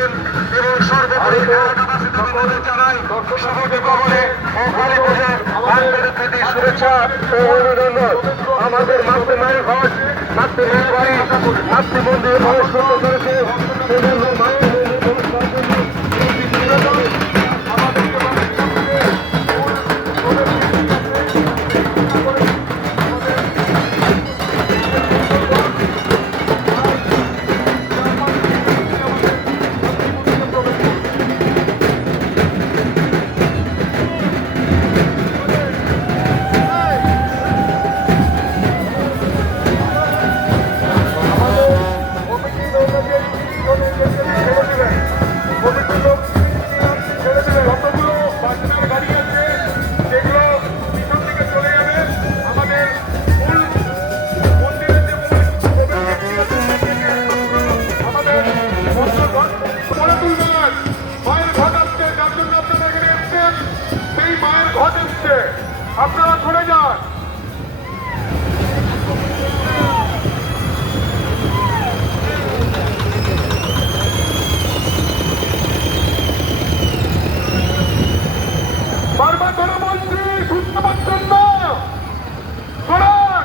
থাকবেন এবং সর্বোপরি জানাই শুভ দীপাবলি ও কালী পুজোর আন্তরিক শুভেচ্ছা ও অভিনন্দন। আমাদের মাতৃমায়ের ঘর, মাতৃমায়ের বাড়ি, মাতৃমন্দিরে প্রবেশ করতে চলেছে। সেজন্য মাতৃমন্দির প্রবেশ করার জন্য আপনারা সরে যান। বারবার ধরে বলছি, শুনতে পাচ্ছেন না? সরান।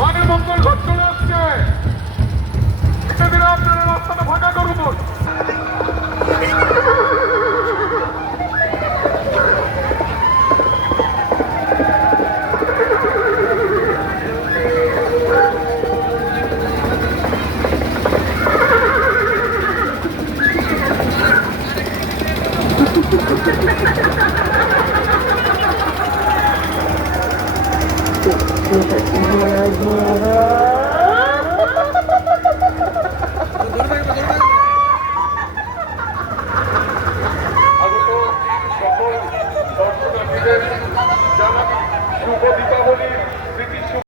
মানের মঙ্গল ঘট চলে আসছে, ধীরে ধীরে আপনারা রাস্তাটা ফাঁকা করুন। Thank you.